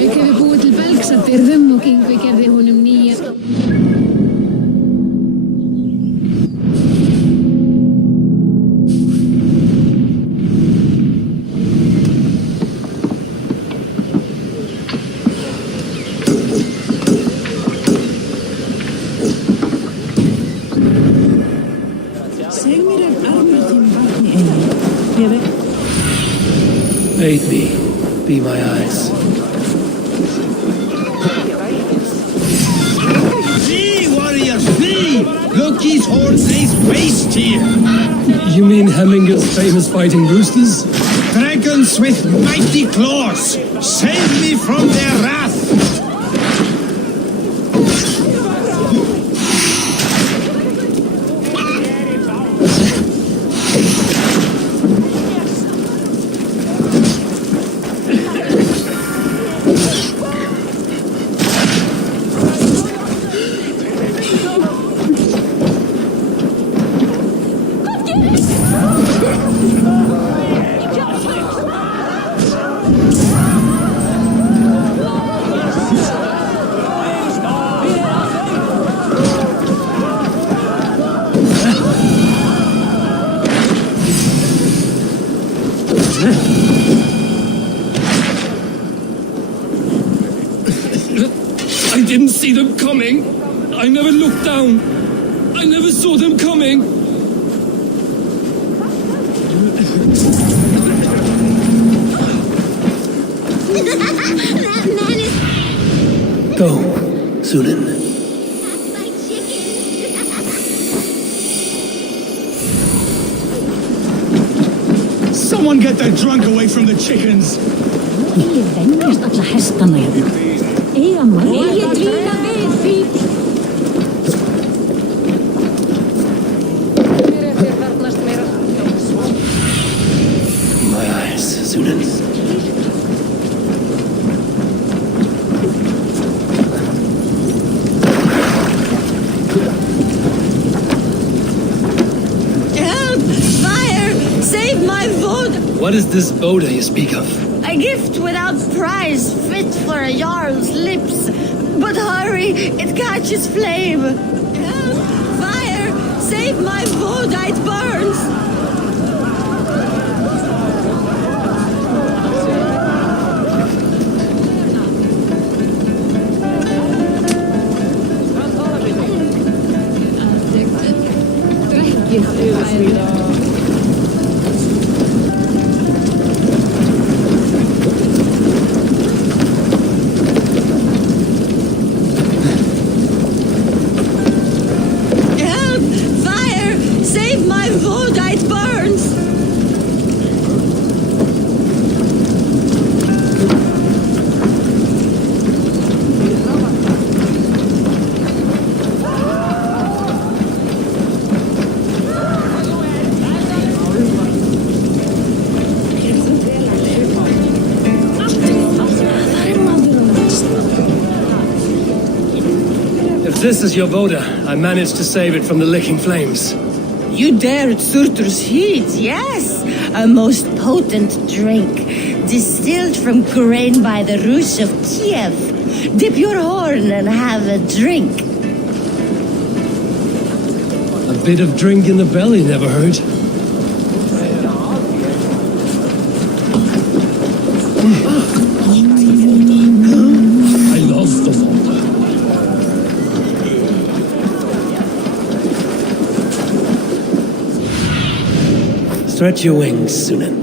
Ef við búið til belgs að byrðum og Kingvi gerði honum nýja. Seg mér armur þín vatni einu. Aid me, be my eyes. See, warriors, see! Loki's horns lays waste here! You mean Hemminger's famous fighting roosters? Dragons with mighty claws! Save me from their wrath! I didn't see them coming. I never looked down. I never saw them coming. That man is Go, Sunan. my chicken. Someone get that drunk away from the chickens! Ég venjast alla hestana hérna. Eiga maður. Ég dvína við því. My eyes, Sunan. Help! Fire! Save my wood! What is this Boda you speak of? A gift without price, fit for a jarl's lips. But hurry, it catches flame. Help! Fire! Save my wood, it burns! Help! Fire! Save my wood, it burns! If this is your Boda, I managed to save it from the licking flames. You dared Surtur's heat, yes! A most potent drink, distilled from grain by the Rus of Kiev. Dip your horn and have a drink. A bit of drink in the belly never hurt. I love the Volta. Stretch your wings, Sunan.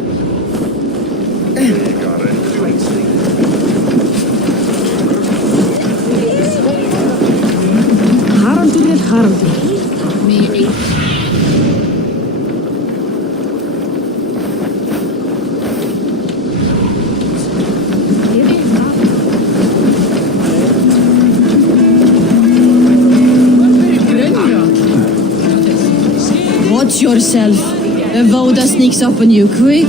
Haraldur er Haraldur. Watch yourself. The Voda sneaks up on you quick.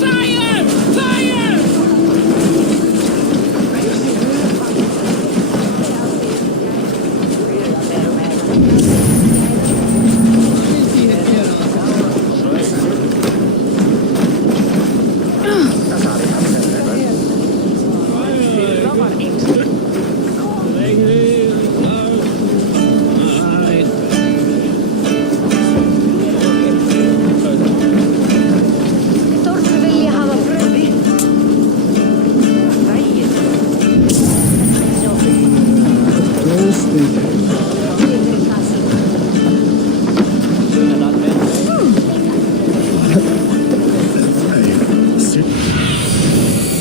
Fire! Fire!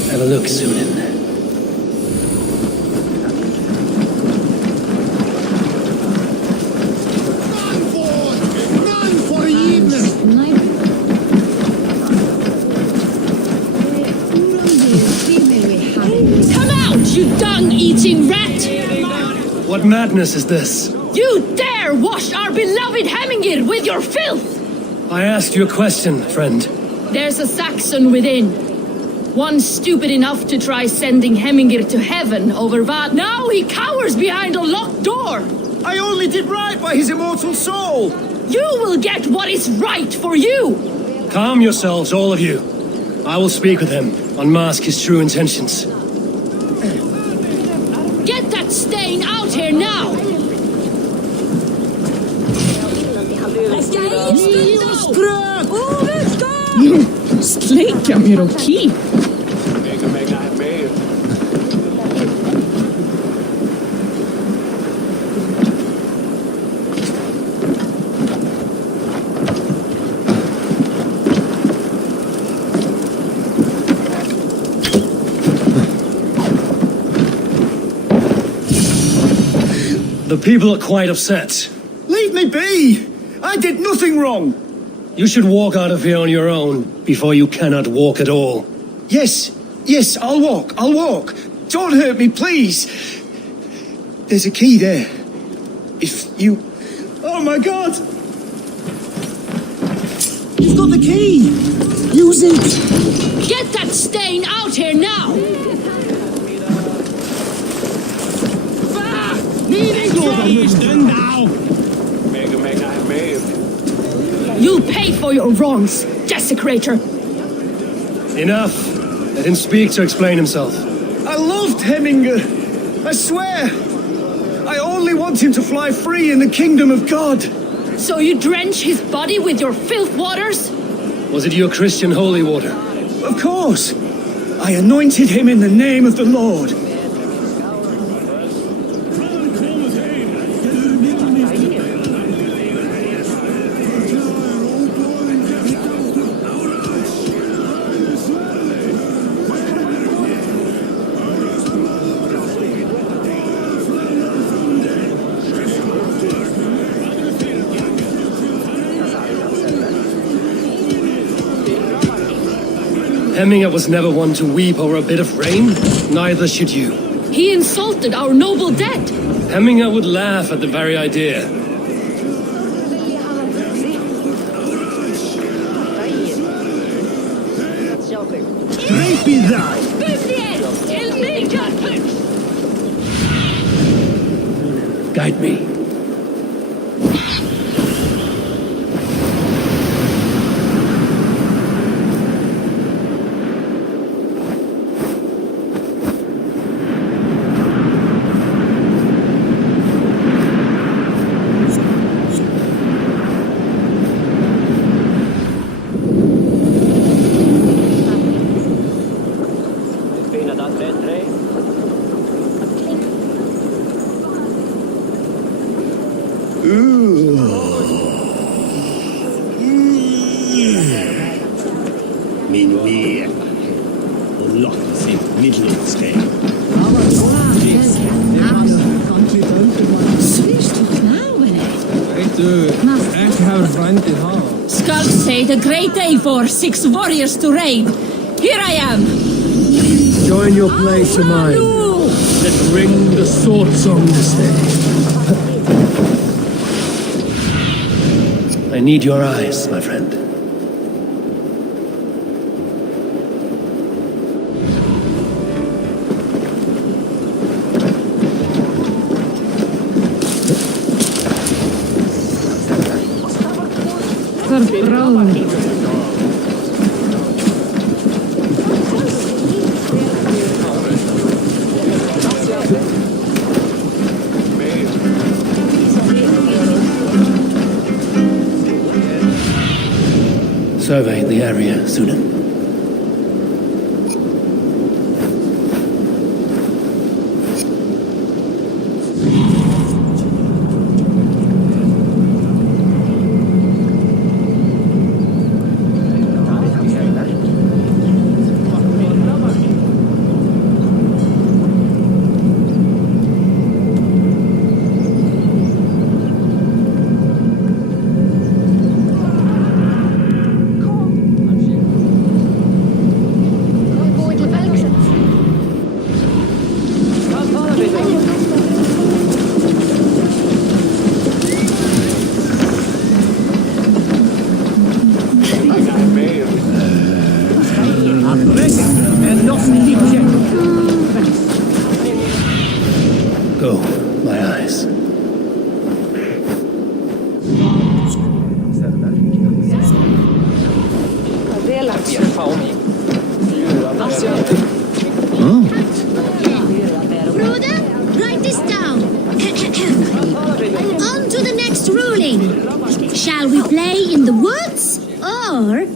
Have a look, Sunan. None for the evening. Come out, you dung-eating rat! What madness is this? You dare wash our beloved Hemingir with your filth! I asked you a question, friend. There's a Saxon within. One stupid enough to try sending Hemingir to heaven over Vad. Now he cowers behind a locked door! I only did right by his immortal soul. You will get what is right for you! Calm yourselves, all of you. I will speak with him, unmask his true intentions. Get that stain out here now! Sleika mér og kýp. The people are quite upset. Leave me be. I did nothing wrong. You should walk out of here on your own before you cannot walk at all. Yes, I'll walk. Don't hurt me, please. There's a key there. If you... Oh my god! You've got the key! Use it! Get that stain out here now! You'll pay for your wrongs, desecrator! Enough. Let him speak to explain himself. I loved Hemingr. I swear. I only want him to fly free in the kingdom of God. So you drench his body with your filth waters? Was it your Christian holy water? Of course. I anointed him in the name of the Lord. Hemingr was never one to weep over a bit of rain. Neither should you. He insulted our noble dead! Hemingr would laugh at the very idea. Great be thou! Guide me. Min ved och lott sitt midlottssteg. Skulk say a great day for 6 warriors to raid. Here I am. Join your play to mine. Let's ring the sword song this day. I need your eyes, my friend. Survey the area, Sunan. Go, my eyes. Broder, write this down. On to the next ruling. Shall we play in the woods or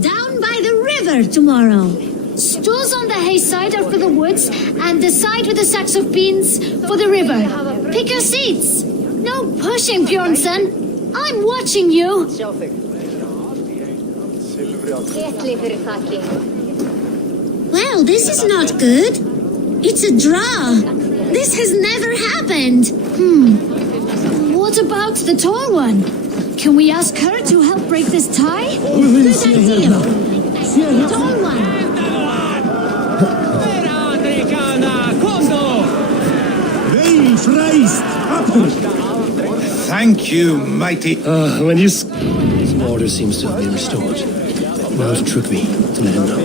down by the river tomorrow? Stools on the hay side are for the woods, and the side with the sacks of beans for the river. Pick your seats. No pushing, Bjornsson. I'm watching you. Well, this is not good. It's a draw. This has never happened. What about the tall one? Can we ask her to help break this tie? Good idea. Tall one. Thank you, mighty. When you... His order seems to have been restored. Now to Trugby to let him know.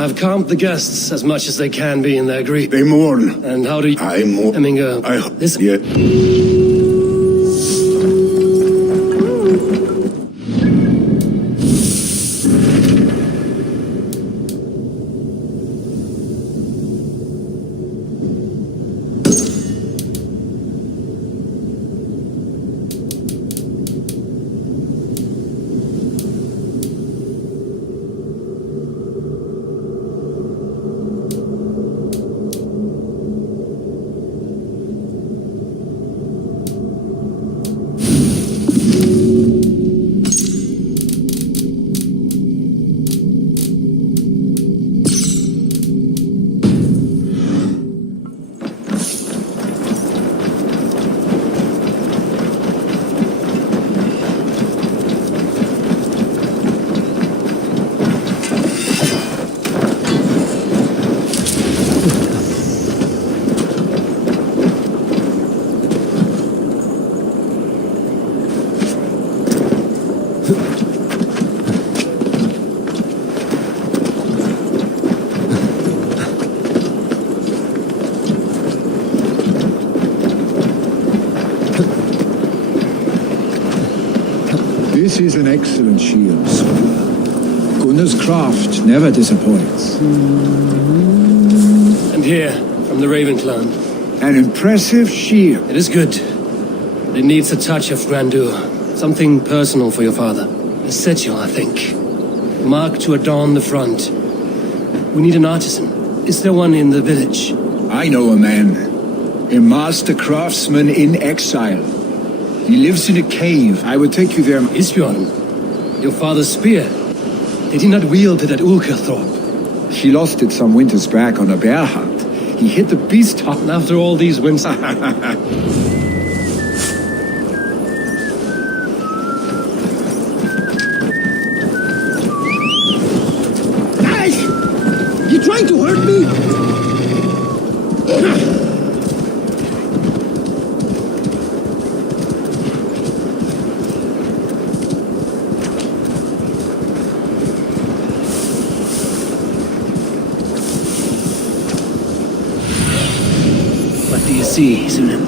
I've calmed the guests as much as they can be in their grief. They mourn. And how do you... I mourn. Hemminger, I... this... Yeah. This is an excellent shield, sir. Gunnar's craft never disappoints. And here, from the Raven clan. An impressive shield. It is good. It needs a touch of grandeur. Something personal for your father. A sigil, I think. A mark to adorn the front. We need an artisan. Is there one in the village? I know a man. A master craftsman in exile. He lives in a cave. I will take you there. Isbjorn, your father's spear. Did he not wield it at Ulkerthorpe? He lost it some winters back on a bear hunt. He hit the beast hard. And after all these winters... You trying to hurt me? What do you see, Sunan?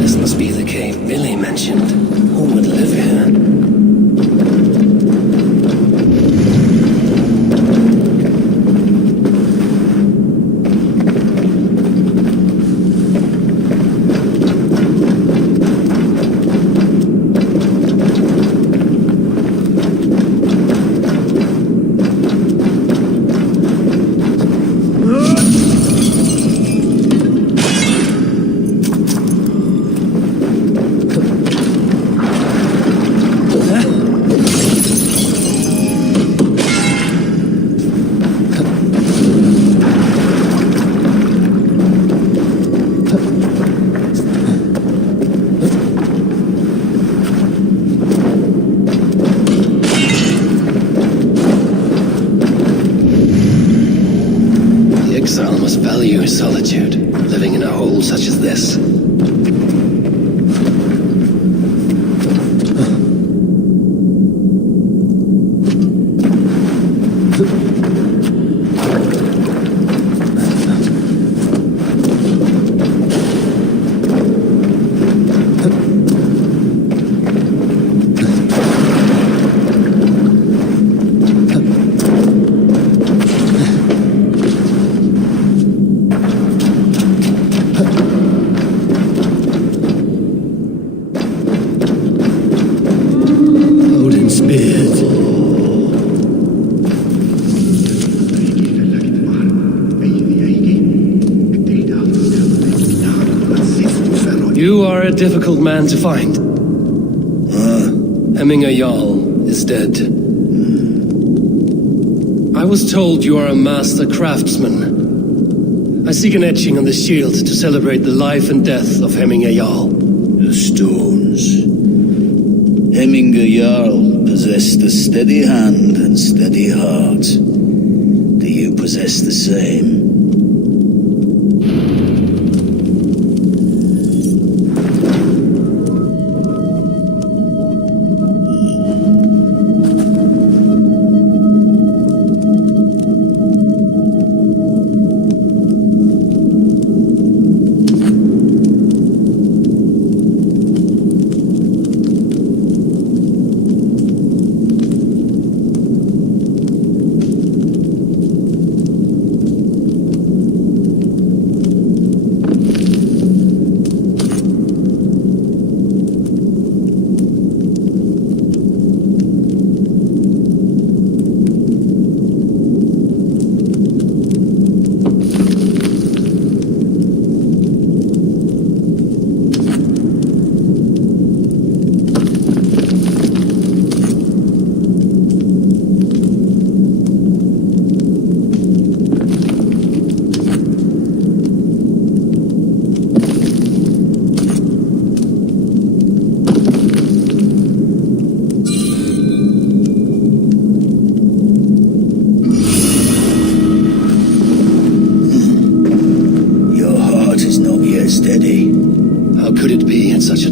This must be the cave Billy mentioned. Who would live here? Exile must value his solitude, living in a hole such as this. Odin's beard. You are a difficult man to find. Hemminger Jarl is dead. I was told you are a master craftsman. I seek an etching on the shield to celebrate the life and death of Hemminger Jarl. The stones. Hemminger Jarl possessed a steady hand and steady heart. Do you possess the same?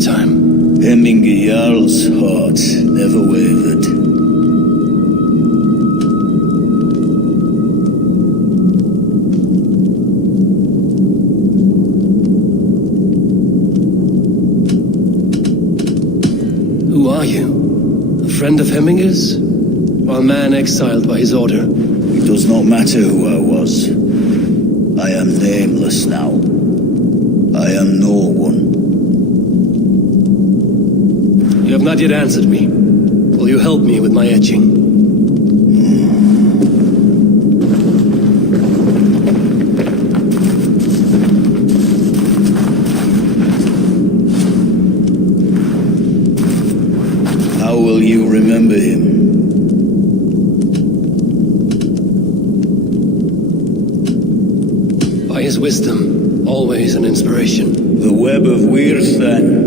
time. Hemminger Jarl's heart never wavered. Who are you? A friend of Hemminger's? Or a man exiled by his order? It does not matter who I was. I am nameless now. I am no one. You have not yet answered me. Will you help me with my etching? How will you remember him? By his wisdom, always an inspiration. The web of Wirth, then.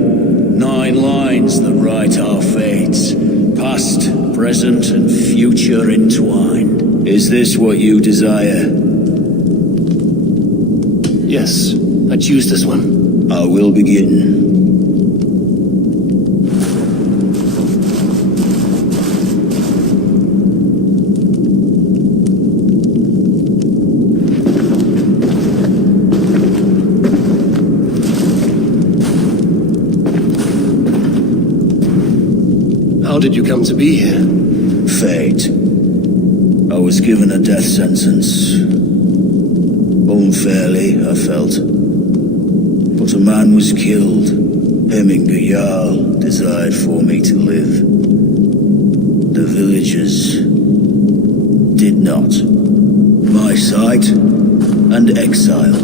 9 lines that write our fates. Past, present, and future entwined. Is this what you desire? Yes, I choose this one. I will begin. How did you come to be here? Fate. I was given a death sentence. Unfairly, I felt. But a man was killed. Hemminger Jarl desired for me to live. The villagers did not. My sight and exile.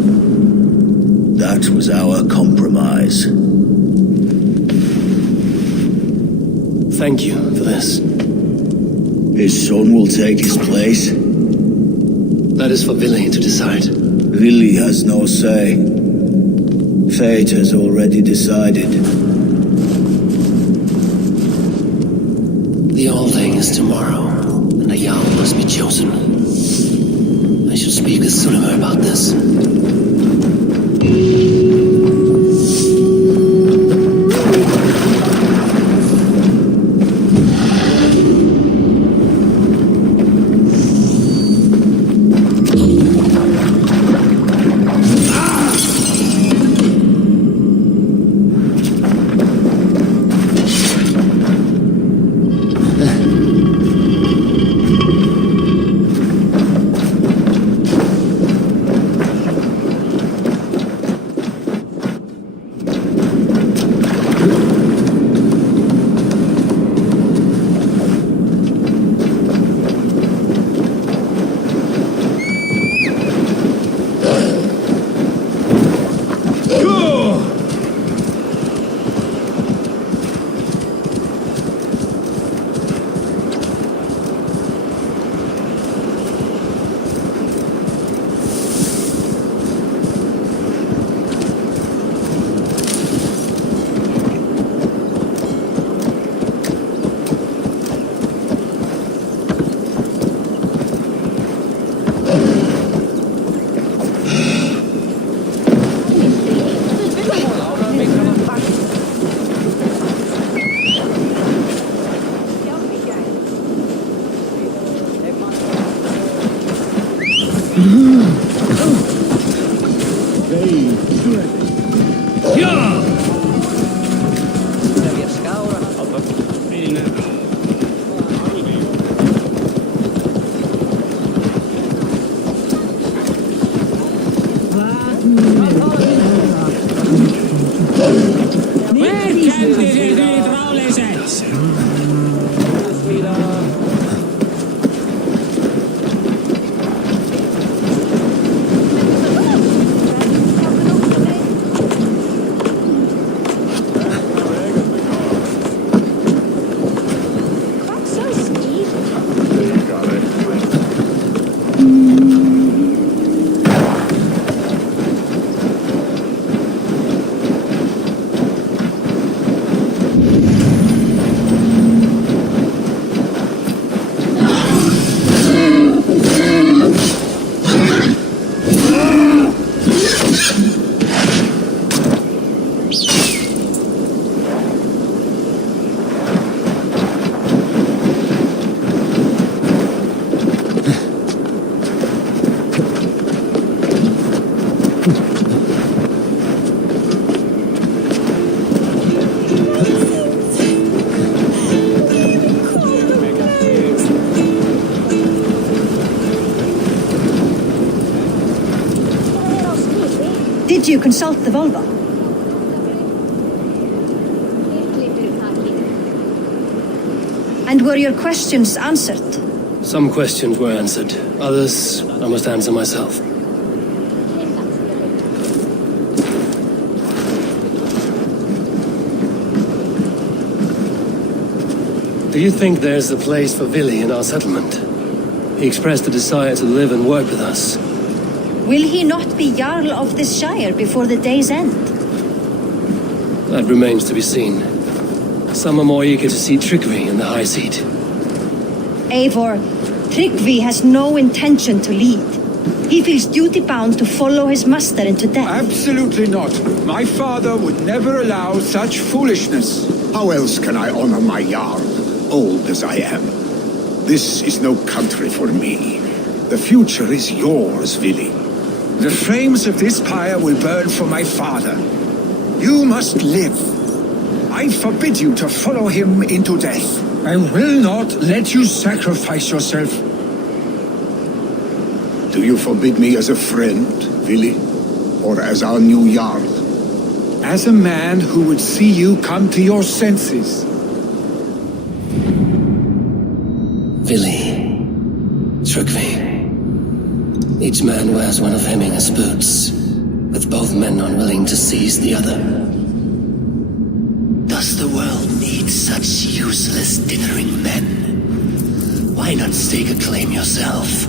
That was our compromise. Thank you for this. His son will take his place. That is for Vili to decide. Vili has no say. Fate has already decided. The Alding is tomorrow, and a Jarl must be chosen. I should speak with Sunnema about this. Did you consult the Volva? And were your questions answered? Some questions were answered. Others, I must answer myself. Do you think there's a place for Vili in our settlement? He expressed a desire to live and work with us. Will he not be Jarl of this shire before the day's end? That remains to be seen. Some are more eager to see Tryggvi in the high seat. Eivor, Tryggvi has no intention to lead. He feels duty-bound to follow his master into death. Absolutely not. My father would never allow such foolishness. How else can I honor my Jarl, old as I am? This is no country for me. The future is yours, Vili. The flames of this pyre will burn for my father. You must live. I forbid you to follow him into death. I will not let you sacrifice yourself. Do you forbid me as a friend, Vili? Or as our new Jarl? As a man who would see you come to your senses. Vili. Tryggvi. Each man wears one of Hemminger's boots, with both men unwilling to seize the other. Does the world need such useless dithering men? Why not stake a claim yourself?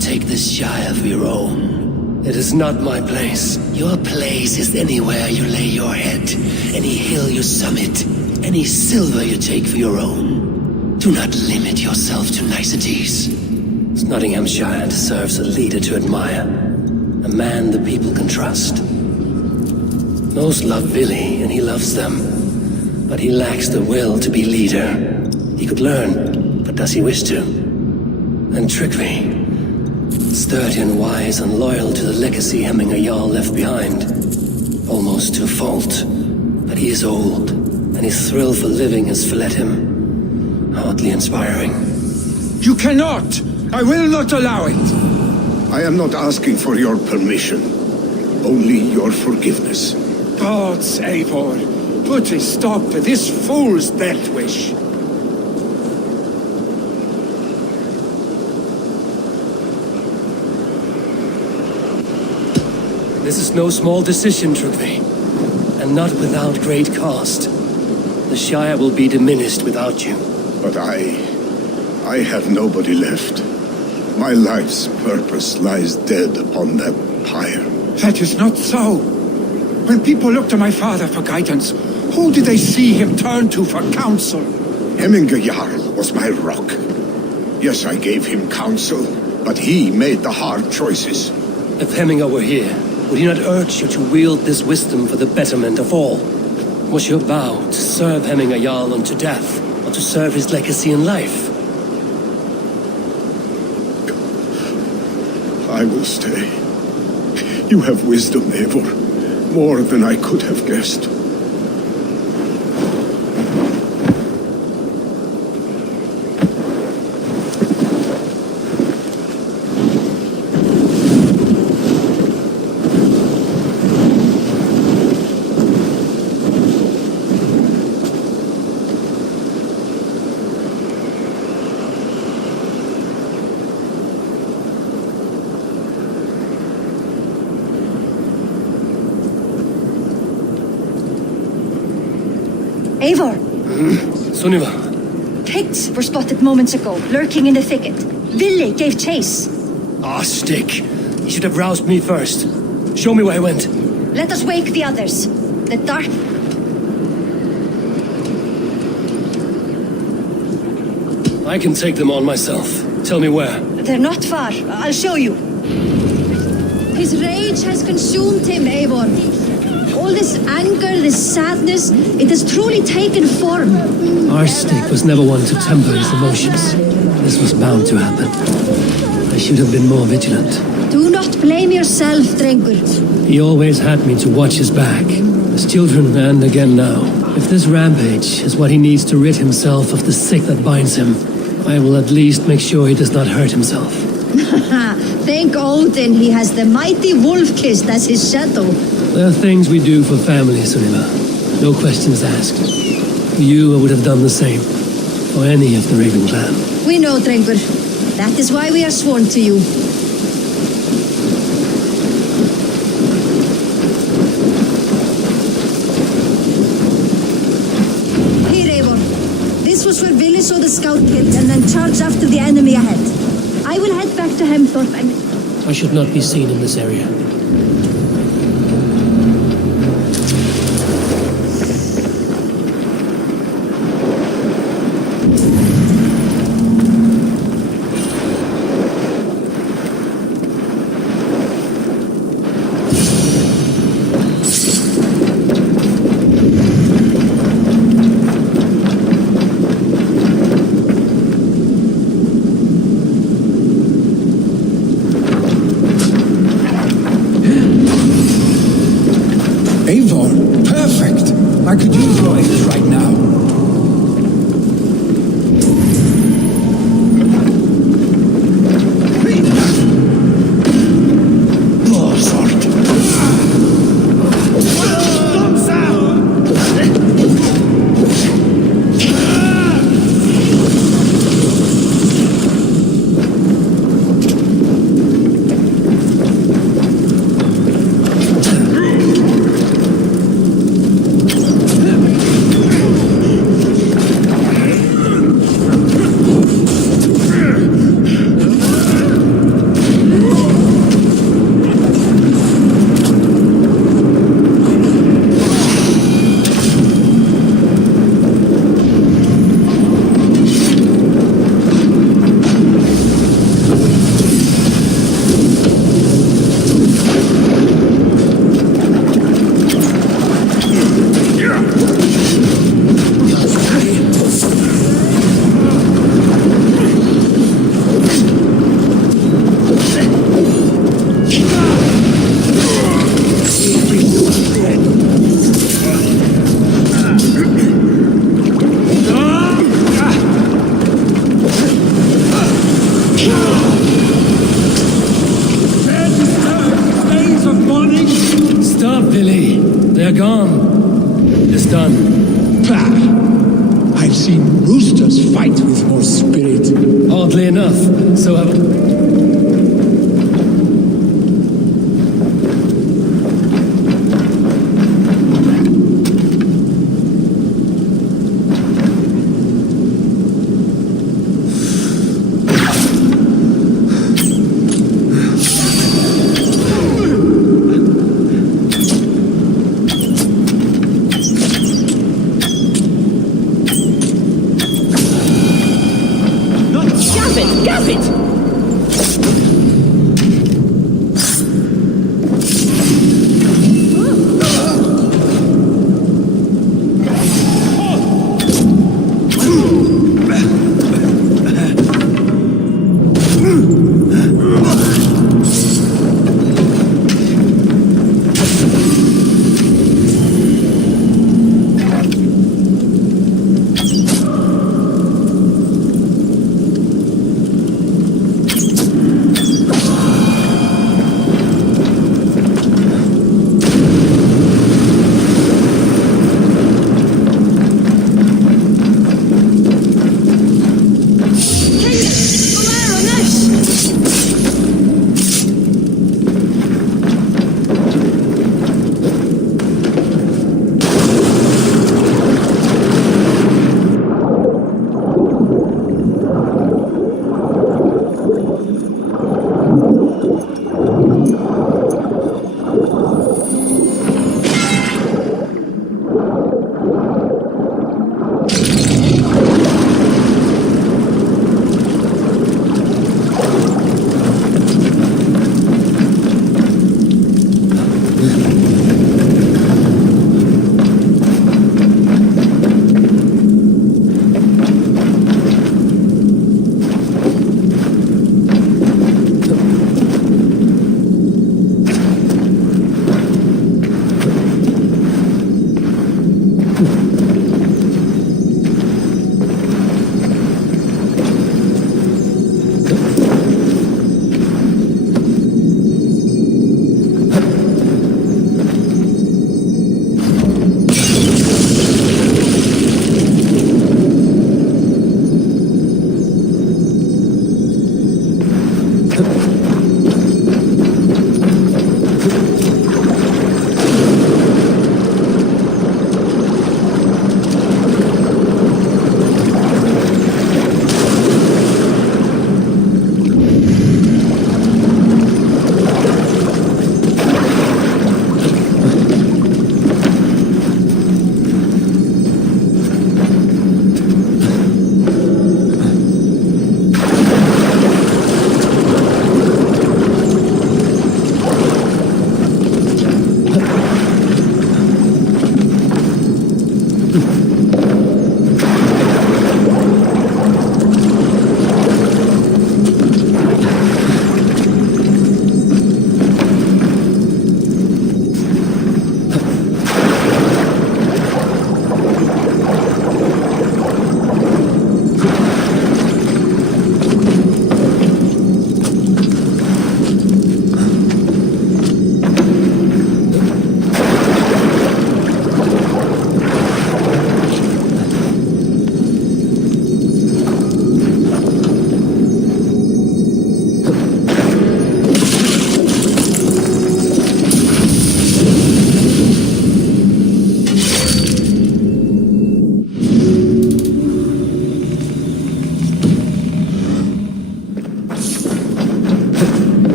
Take this shire for your own. It is not my place. Your place is anywhere you lay your head, any hill you summit, any silver you take for your own. Do not limit yourself to niceties. Nottinghamshire deserves a leader to admire, a man the people can trust. Most love Vili, and he loves them, but he lacks the will to be leader. He could learn, but does he wish to? And Tryggvi, sturdy and wise and loyal to the legacy Hemminger Jarl left behind, almost to a fault. But he is old, and his thrill for living has fled him. Hardly inspiring. You cannot! I will not allow it! I am not asking for your permission, only your forgiveness. Gods, Eivor, put a stop to this fool's death wish. This is no small decision, Tryggvi, and not without great cost. The Shire will be diminished without you. But I have nobody left. My life's purpose lies dead upon that pyre. That is not so. When people look to my father for guidance, who did they see him turn to for counsel? Hemminger Jarl was my rock. Yes, I gave him counsel, but he made the hard choices. If Hemminger were here, would he not urge you to wield this wisdom for the betterment of all? Was your vow to serve Hemminger Jarl unto death, or to serve his legacy in life? I will stay. You have wisdom, Eivor, more than I could have guessed. Eivor! Sunniva! Pigs were spotted moments ago, lurking in the thicket. Vili gave chase. Ah, stick! You should have roused me first. Show me where he went. Let us wake the others. The dark... I can take them on myself. Tell me where. They're not far. I'll show you. His rage has consumed him, Eivor. All this anger, this sadness, it has truly taken form. Our stick was never one to temper his emotions. This was bound to happen. I should have been more vigilant. Do not blame yourself, Drengur. He always had me to watch his back, as children and again now. If this rampage is what he needs to rid himself of the sick that binds him, I will at least make sure he does not hurt himself. Thank Odin he has the mighty wolf-kissed as his shadow. There are things we do for family, Sunniva. No questions asked. For you, I would have done the same. For any of the Raven clan. We know, Drengur. That is why we are sworn to you. Here, Eivor. This was where Vili saw the scout killed and then charged after the enemy ahead. I will head back to Hemthorpe and... I should not be seen in this area. Eivor, perfect! I could use your aid right now. They're gone. It's done. Bah! I've seen roosters fight with more spirit. Oddly enough, so have...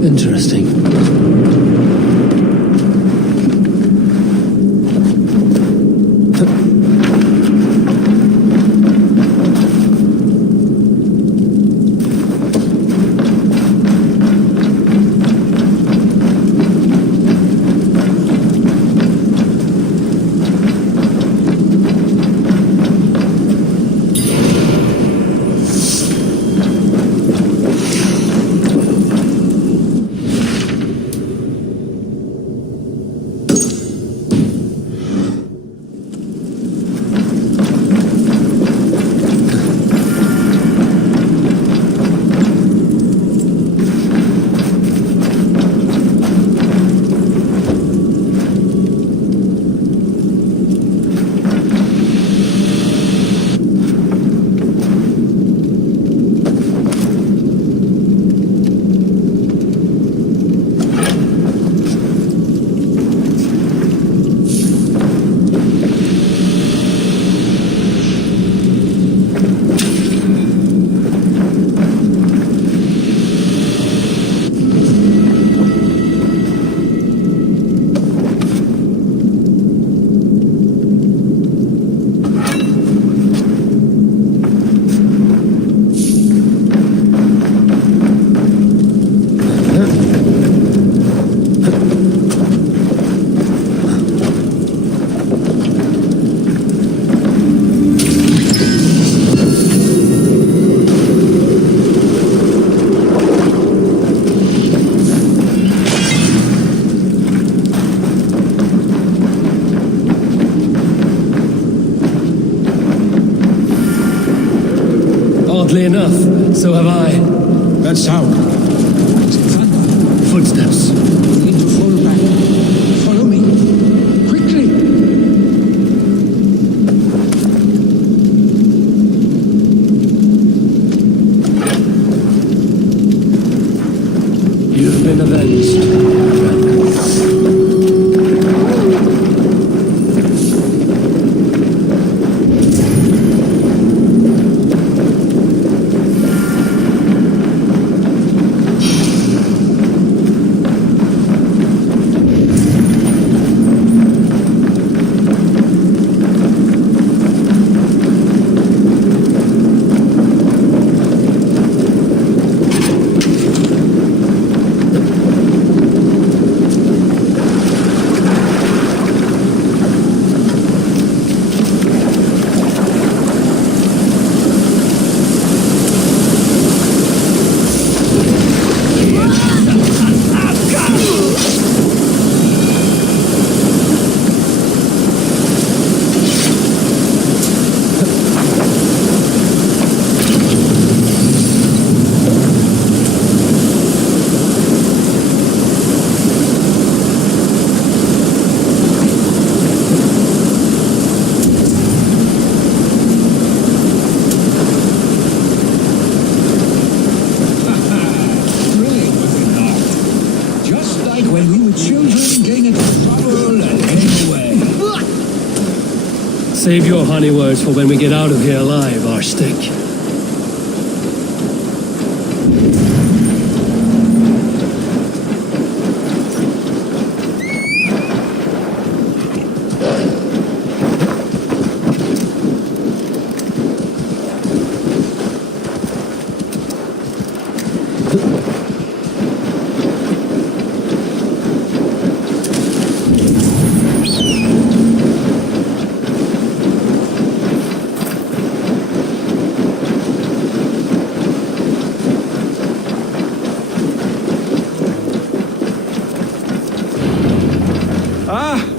Interesting. Oddly enough, so have I. That sound. Is it thunder? Footsteps. We need to fall back. Follow me. Quickly. You've been avenged. Save your honey words for when we get out of here alive, Arstick.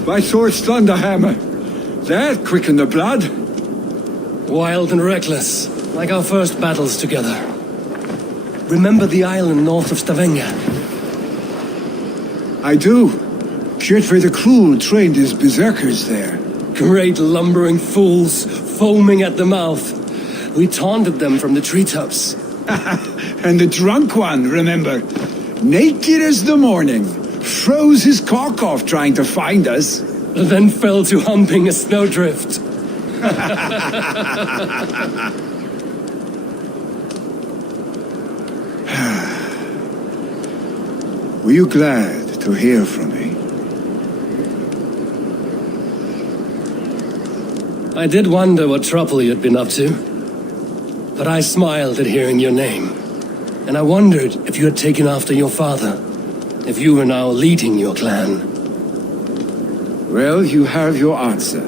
By Thor's Thunderhammer. That quickened the blood. Wild and reckless, like our first battles together. Remember the island north of Stavanger? I do. Kjotve the Cruel trained his berserkers there. Great lumbering fools, foaming at the mouth. We taunted them from the treetops. And the drunk one, remember? Naked as the morning. Froze his cock off trying to find us. Then fell to humping a snowdrift. Were you glad to hear from me? I did wonder what trouble you'd been up to. But I smiled at hearing your name. And I wondered if you had taken after your father. If you were now leading your clan. Well, you have your answer.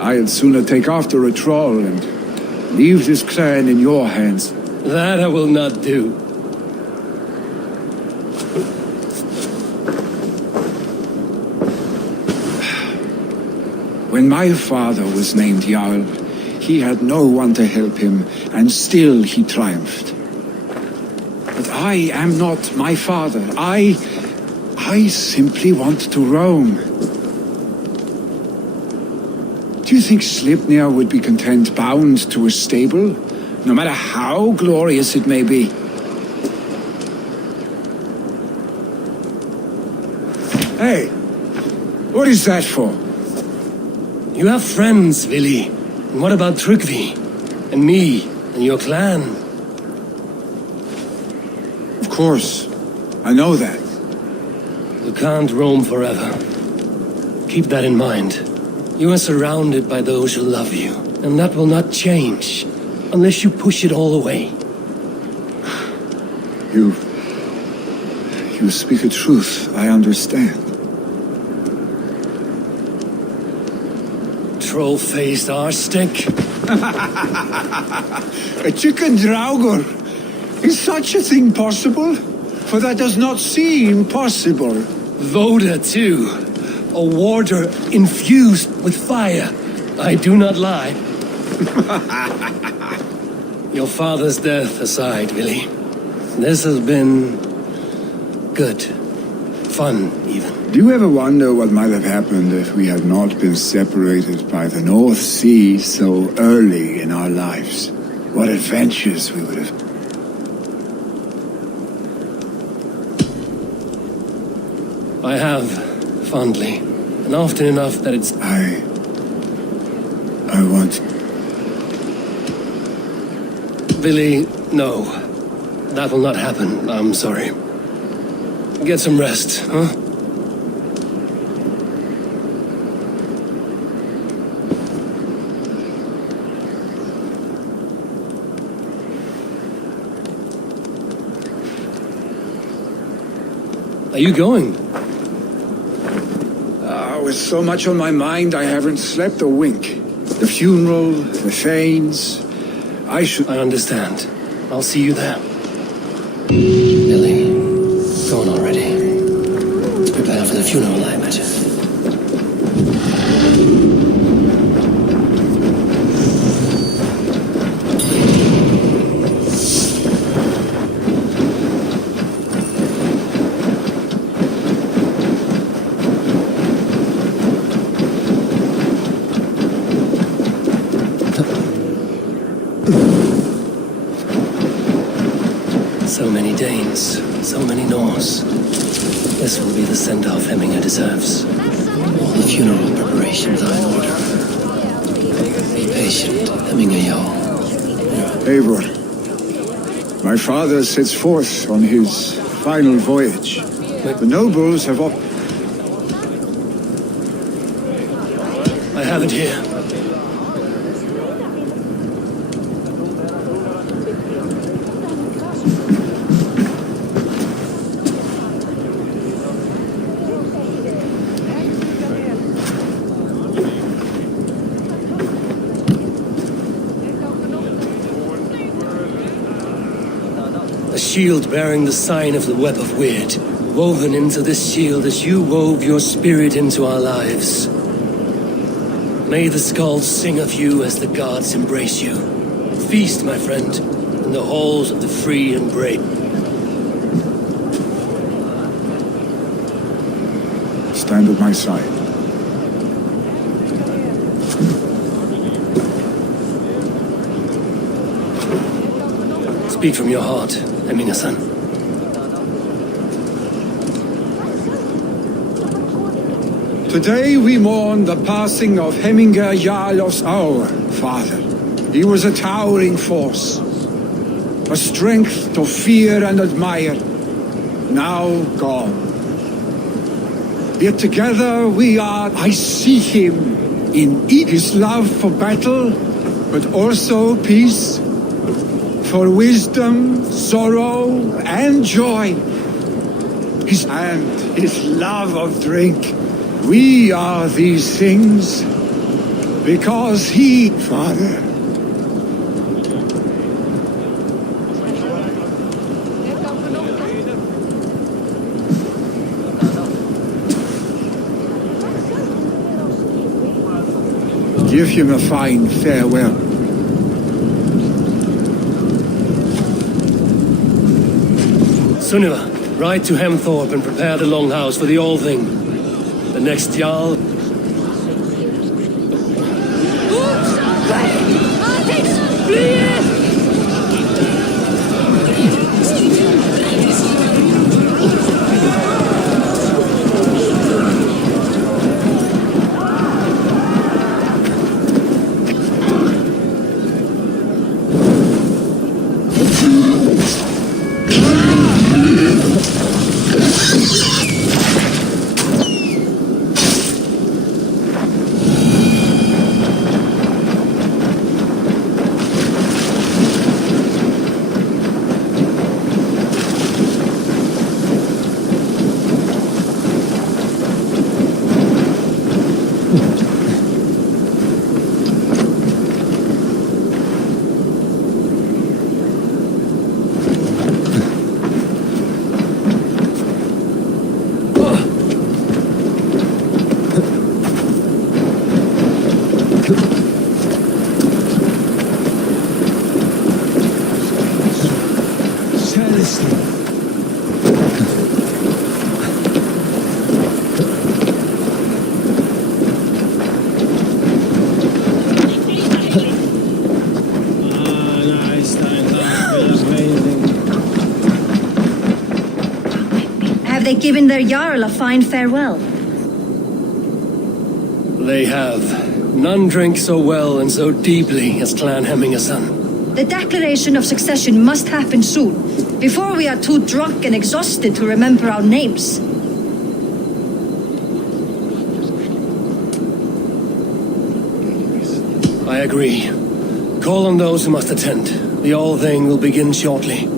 I'd sooner take after a troll and leave this clan in your hands. That I will not do. When my father was named Jarl, he had no one to help him, and still he triumphed. But I am not my father. I simply want to roam. Do you think Sleipnir would be content bound to a stable, no matter how glorious it may be? Hey, what is that for? You have friends, Vili. And what about Tryggvi? And me? And your clan? Of course. I know that. You can't roam forever. Keep that in mind. You are surrounded by those who love you. And that will not change. Unless you push it all away. You speak a truth I understand. Troll-faced arse-stink. A chicken draugur. Is such a thing possible? For that does not seem possible. Voda, too. A warder infused with fire. I do not lie. Your father's death aside, Vili. This has been good. Fun, even. Do you ever wonder what might have happened if we had not been separated by the North Sea so early in our lives? What adventures we would have... I have, fondly. And often enough that it's... I want... Vili, no. That will not happen. I'm sorry. Get some rest, huh? Are you going? With so much on my mind, I haven't slept a wink. The funeral, the Thanes... I understand. I'll see you there. Billy, go on already. Prepare for the funeral, I imagine. So many Danes, so many Norse. This will be the send-off Hemminger deserves. All the funeral preparations are in order. Be patient, Hemminger Jarl. Eivor, my father sets forth on his final voyage. The nobles have all... I have it here. A shield bearing the sign of the Web of Weird. woven into this shield as you wove your spirit into our lives. May the skulls sing of you as the gods embrace you. Feast, my friend, in the halls of the free and brave. Stand at my side. Speak from your heart, Eminasan. Today we mourn the passing of Hemingr Jarl of our father. He was a towering force, a strength to fear and admire, now gone. Yet together we are, I see him in his love for battle, but also peace, for wisdom, sorrow, and joy. His love of drink. We are these things because he, Father. Give him a fine farewell. Sunniva, ride to Hemthorpe and prepare the longhouse for the Althing. The next Jarl... Have they given their Jarl a fine farewell? They have. None drank so well and so deeply as Clan Hemmingason. The declaration of succession must happen soon, before we are too drunk and exhausted to remember our names. I agree. Call on those who must attend. The Althing will begin shortly.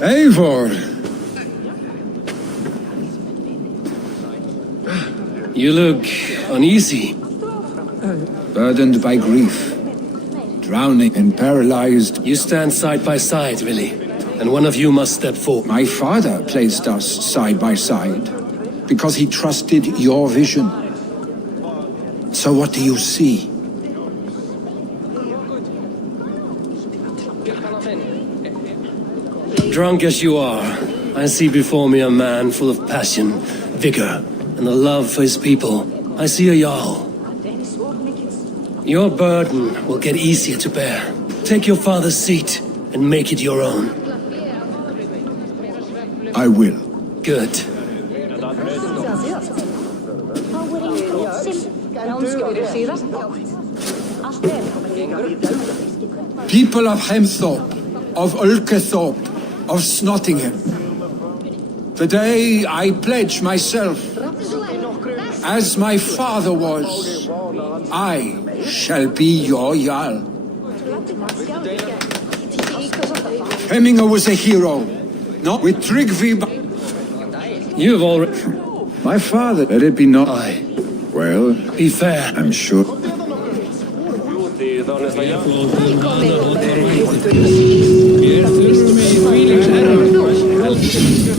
Eivor! You look uneasy. Burdened by grief, drowning and paralyzed. You stand side by side, really, and one of you must step forward. My father placed us side by side because he trusted your vision. So what do you see? Drunk as you are, I see before me a man full of passion, vigor, and a love for his people. I see a Jarl. Your burden will get easier to bear. Take your father's seat and make it your own. I will. Good. People of Hemthorpe, of Ulkethorpe, of Snottingham. Today I pledge myself, as my father was, I shall be your Jarl. Hemingr was a hero, not with Tryggvi. You have already... My father, let it be known. Aye. Well, Be fair. I'm sure.